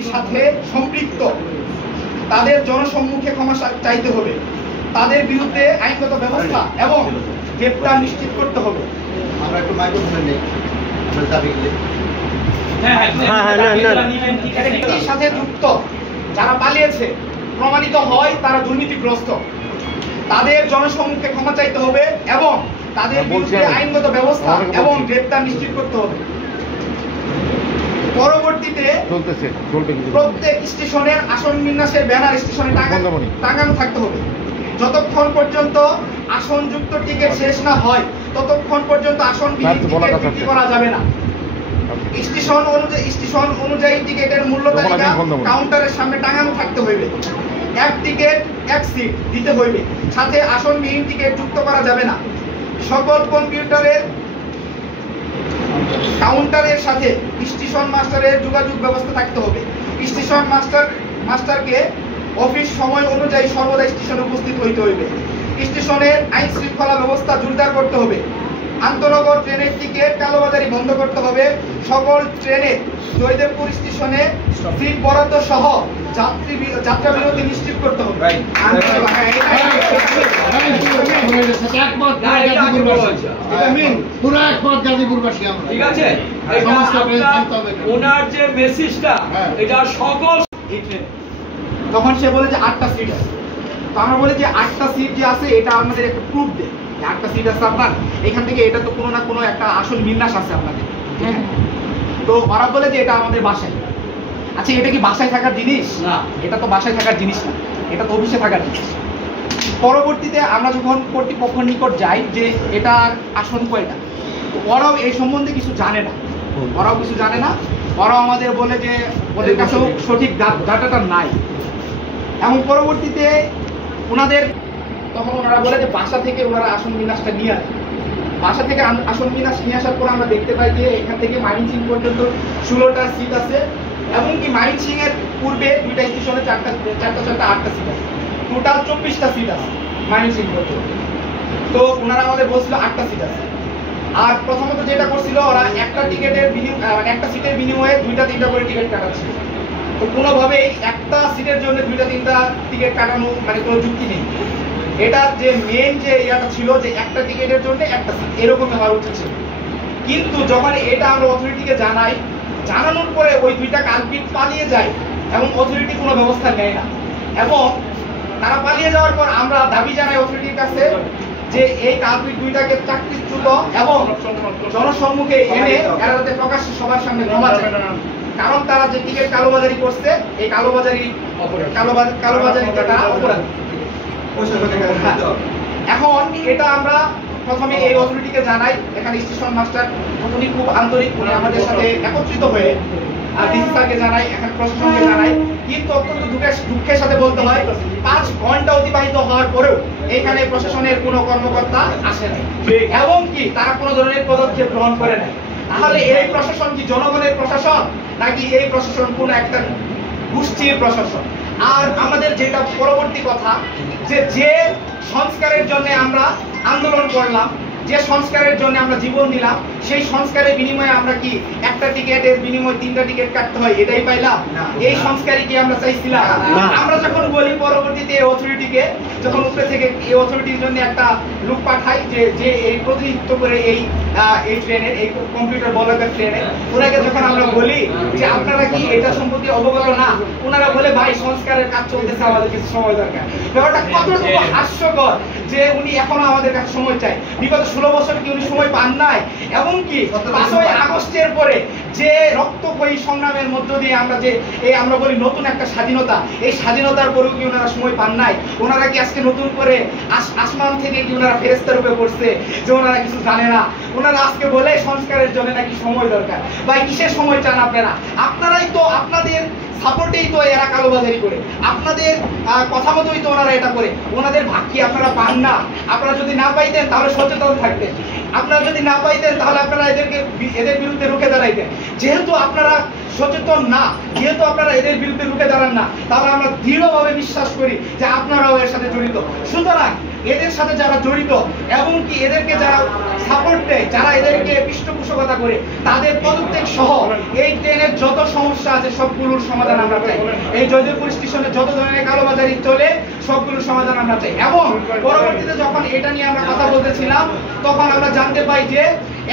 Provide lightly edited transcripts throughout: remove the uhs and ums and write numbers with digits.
দুর্নীতির সাথে সম্পৃক্ত তাদের জনসম্মুখে ক্ষমা চাইতে হবে, তাদের বিরুদ্ধে আইনগত ব্যবস্থা এবং গ্রেপ্তার নিশ্চিত করতে হবে। আমরা একটু মাইক্রোফোনে নেই এর সাথে যুক্ত যারা পালিয়েছে প্রমাণিত হয় তারা দুর্নীতিগ্রস্ত, তাদের জনসম্মুখে ক্ষমা চাইতে হবে এবং তাদের বিরুদ্ধে আইনগত ব্যবস্থা এবং গ্রেপ্তার নিশ্চিত করতে হবে। পরবর্তীতে প্রত্যেক স্টেশনের আসন বিন্যাসের ব্যানার স্টেশনে টাঙানো থাকতে হবে। যতক্ষণ পর্যন্ত আসনযুক্ত টিকিট শেষ না হয় ততক্ষণ পর্যন্ত আসন বিক্রি করা যাবে না। স্টেশন অনুযায়ী টিকিটের মূল্য তালিকা কাউন্টারের সামনে টাঙানো থাকতে হইবে। এক টিকিট এক সিট দিতে হইবে, সাথে আসনবিহীন টিকিট যুক্ত করা যাবে না। সকল কম্পিউটারের কাউন্টারের সাথে স্টেশন মাস্টারের যোগাযোগ ব্যবস্থা থাকতে হবে। স্টেশন মাস্টারকে অফিস সময় অনুযায়ী সর্বদা স্টেশনে উপস্থিত হইতে হইবে। স্টেশনের আইন শৃঙ্খলা ব্যবস্থা জোরদার করতে হবে। আন্তনগর ট্রেনের টিকিট কালোবাজারি বন্ধ করতে হবে। সকল ট্রেনে জয়দেবপুর স্টেশনে সিট বরাদ্দ সহ যাত্রা বিরতি নিশ্চিত করতে হবে। ঠিক আছে, ওনার যে মেসেজটা এটা সকল। তখন সে বলে যে 8টা সিট আছে, তো আমরা বলি যে 8টা সিট যে আছে এটা আমাদের একটা প্রুফ দেয়, 8টা সিট আছে আপনার এখান থেকে, এটা তো কোনো না কোনো একটা আসল বিন্যাস আছে আপনাদের। তো ওরা বলে যে এটা আমাদের বাসায়। আচ্ছা, এটা কি বাসায় থাকার জিনিস? না, এটা তো বাসায় থাকার জিনিস না, এটা তো অফিসে থাকার জিনিস। পরবর্তীতে আমরা যখন কর্তৃপক্ষের নিকট যাই যে এটা আসন কয়টা, ওরাও এই সম্বন্ধে কিছু জানে না, ওরাও কিছু জানে না। ওরাও আমাদের বলে যে ওদের কাছেও সঠিক ডাটাটা নাই। এবং পরবর্তীতে ওনাদের তখন ওনারা বলে যে বাসা থেকে ওনারা আসন বিন্যাসটা নিয়ে আসে। বাসা থেকে আসন বিন্যাস নিয়ে আসার পর আমরা দেখতে পাই যে এখান থেকে ময়মনসিংহ পর্যন্ত 16টা সিট আছে, এমনকি ময়মনসিংহের পূর্বে 2টা স্টেশনে 4টা 8টা সিট আছে, টোটাল 24টা সিট আছে ময়মনসিংহ পর্যন্ত। তো ওনারা আমাদের বলছিল 8টা সিট আছে। আর প্রথমত যেটা করছিল ওরা একটা সিটের বিনিময়ে 2টা-3টা করে টিকিট কাটাচ্ছে। তো কোনোভাবেই একটা সিটের জন্য 2টা-3টা টিকিট কাটানো মানে কোনো যুক্তি নেই। এটা যে মেন যে ইয়াটা ছিল যে একটা টিকিটের জন্য একটা সিট, এরকমই হওয়ার উচিত ছিল। কিন্তু যখন এটা আমরা অথরিটিকে জানাই, জানানোর পরে ওই 2টা কালপিট পালিয়ে যায় এবং অথরিটি কোনো ব্যবস্থা নেয় না। এবং তারা পালিয়ে যাওয়ার পর আমরা দাবি জানাই অথরিটির কাছে যে এই কালপিট 2টাকে চাকরিচ্যুত এবং জনসম্মুখে এনে এরা যাতে প্রকাশ্যে সবার সামনে ক্ষমা চায়। কারণ তারা যে টিকিট কালোবাজারি করছে, এই কালোবাজারি অপরাধ। এখন এটা আমরা প্রথমে এই অথরিটিকে জানাই। এখানে স্টেশন মাস্টার উনি খুব আন্তরিক, উনি আমাদের সাথে একত্রিত হয়ে ডিসি স্যারকে জানাই, এখানে প্রশাসনকে জানাই। কিন্তু অত্যন্ত দুঃখের সাথে বলতে হয় 5 ঘন্টা অতিবাহিত হওয়ার পরেও এখানে প্রশাসনের কোনো কর্মকর্তা আসে নাই এবং কি তারা কোনো ধরনের পদক্ষেপ গ্রহণ করে নাই। তাহলে এই প্রশাসন কি জনগণের প্রশাসন নাকি এই প্রশাসন কোনো একটা গোষ্ঠীর প্রশাসন? আর আমাদের যেটা পরবর্তী কথা যে সংস্কারের জন্য আমরা আন্দোলন করলাম, যে সংস্কারের জন্য আমরা জীবন দিলাম, সেই সংস্কারের বিনিময়ে আমরা কি একটা টিকিটের বিনিময়ে 3টা টিকিট কাটতে হয় এটাই পাইলাম? এই সংস্কারই কি আমরা চাইছিলাম? আমরা যখন বলি পরবর্তীতে এই অথরিটিকে, যখন উপরে থেকে এই অথরিটির জন্য একটা লোক পাঠাই যে এই প্রতিনিধিত্ব করে এই ট্রেনের এই কম্পিউটার বলাকার ট্রেনে, ওনাকে যখন আমরা বলি যে আপনারা কি এটা সম্পর্কে অবগত না, ওনারা বলে ভাই সংস্কারের কাজ চলতেছে, আমাদের কিছু সময় দরকার। ব্যাপারটা কতটুকু হাস্যকর যে উনি এখনো আমাদের কাছে সময় চায়। বিগত 16 বছর কি উনি সময় পান নাই? এবং কি 5ই আগস্টের পরে যে রক্তক্ষয়ী সংগ্রামের মধ্য দিয়ে আমরা বলি নতুন একটা স্বাধীনতা, এই স্বাধীনতার পরেও কি ওনারা সময় পান নাই? ওনারা কি আজকে নতুন করে আসমান থেকে কি ওনারা ফেরেশতা রূপে পড়ছে যে ওনারা কিছু জানে না? ওনারা আজকে বলে সংস্কারের জন্য নাকি সময় দরকার। ভাই কিসের সময় চান আপনারা? আপনারাই তো আপনাদের সাপোর্টেই তো এরা কালোবাজারি করে, আপনাদের কথা মতোই তো ওনারা এটা করে। ওনাদের ভাগ কি আপনারা পান না? আপনারা যদি না পাইতেন তাহলে সচেতন থাকতেন। আপনারা যদি না পাইতেন তাহলে আপনারা এদের বিরুদ্ধে রুখে দাঁড়াইতেন। যেহেতু আপনারা সচেতন না, যেহেতু আপনারা এদের বিরুদ্ধে রুখে দাঁড়ান না, তাহলে আমরা দৃঢ়ভাবে বিশ্বাস করি যে আপনারাও এর সাথে জড়িত। সুতরাং এদের সাথে যারা জড়িত এবং কি এদেরকে যারা সাপোর্ট দেয়, যারা এদেরকে পৃষ্ঠপোষকতা করে, তাদের পদত্যাগ সহ এই ট্রেনের যত সমস্যা আছে সবগুলোর সমাধান আমরা চাই। এই জয়দেবপুর স্টেশনে যত ধরনের কালোবাজারি চলে সবগুলোর সমাধান আমরা চাই। এবং পরবর্তীতে যখন এটা নিয়ে আমরা কথা বলতেছিলাম তখন আমরা জানতে পাই যে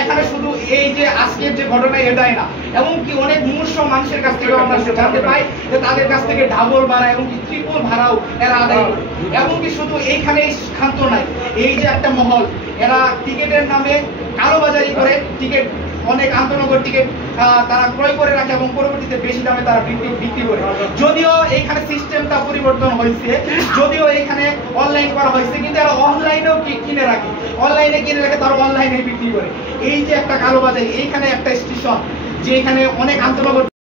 এখানে শুধু এই যে আজকের যে ঘটনা এটাই না, এবং কি অনেক মুমূর্ষ মানুষের কাছ থেকে আমরা জানতে পাই যে তাদের কাছ থেকে ডাবল ভাড়া এবং কি ট্রিপল ভাড়াও এরা আদায় করে। এবং কি শুধু এইখানেই ক্ষান্ত নাই, এই যে একটা মহল, এরা টিকেটের নামে কালোবাজারি করে টিকিট, অনেক আন্তনগর টিকিট তারা ক্রয় করে রাখে এবং পরবর্তীতে বেশি দামে তারা বিক্রি করে। যদিও এইখানে সিস্টেমটা পরিবর্তন হয়েছে, যদিও এখানে অনলাইন করা হয়েছে, কিন্তু এরা অনলাইনেও কিনে রাখে, অনলাইনে কিনে রাখে তারা অনলাইনে বিক্রি করে। এই যে একটা কালোবাজারি, এইখানে একটা স্টেশন যেখানে অনেক আন্তনগর